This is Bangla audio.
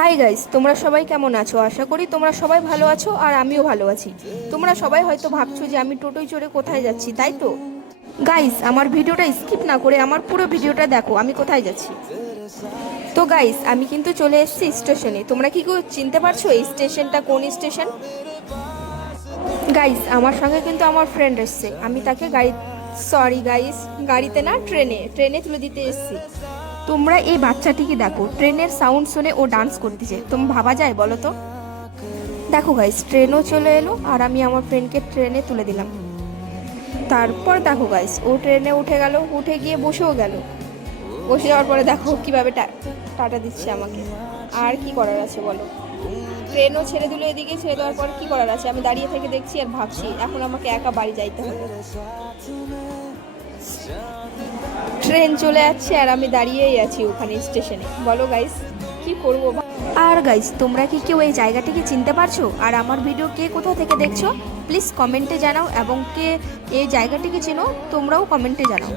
হাই গাইস, তোমরা সবাই কেমন আছো? আশা করি তোমরা সবাই ভালো আছো আর আমিও ভালো আছি। তোমরা সবাই হয়তো ভাবছো যে আমি টোটোয় চড়ে কোথায় যাচ্ছি, তাই তো? গাইস, আমার ভিডিওটা স্কিপ না করে আমার পুরো ভিডিওটা দেখো আমি কোথায় যাচ্ছি। তো গাইস, আমি কিন্তু চলে এসেছি স্টেশনে। তোমরা কি কেউ চিনতে পারছো এই স্টেশনটা কোন স্টেশন? গাইস, আমার সঙ্গে কিন্তু আমার ফ্রেন্ড এসছে। আমি তাকে সরি গাইস, গাড়িতে না, ট্রেনে তুলে দিতে এসেছি। তোমরা এই বাচ্চাটিকে দেখো, ট্রেনের সাউন্ড শুনে ও ডান্স করতেছে। তুমি ভাবা যায় বলো তো? দেখো গাইস, ট্রেনও চলে এলো আর আমি আমার ফ্রেন্ডকে ট্রেনে তুলে দিলাম। তারপর দেখো গাইস, ও ট্রেনে উঠে গেল, উঠে গিয়ে বসেও গেল। বসে যাওয়ার পরে দেখো কিভাবে টাটা দিচ্ছে আমাকে। আর কি করার আছে বলো? ট্রেনও ছেড়ে দিল, এদিকে ছেড়ে দেওয়ার পর কি করার আছে? আমি দাঁড়িয়ে থেকে দেখছি আর ভাবছি এখন আমাকে একা বাড়ি যাইতে হবে। ট্রেন চলে যাচ্ছে আর আমি দাঁড়িয়েই আছি ওখানে স্টেশনে। বলো গাইস, কি করবো? আর গাইস, তোমরা কি কেউ এই জায়গাটিকে চিনতে পারছো? আর আমার ভিডিও কে কোথা থেকে দেখছো প্লিজ কমেন্টে জানাও, এবং কে এই জায়গাটিকে চেনো তোমরাও কমেন্টে জানাও।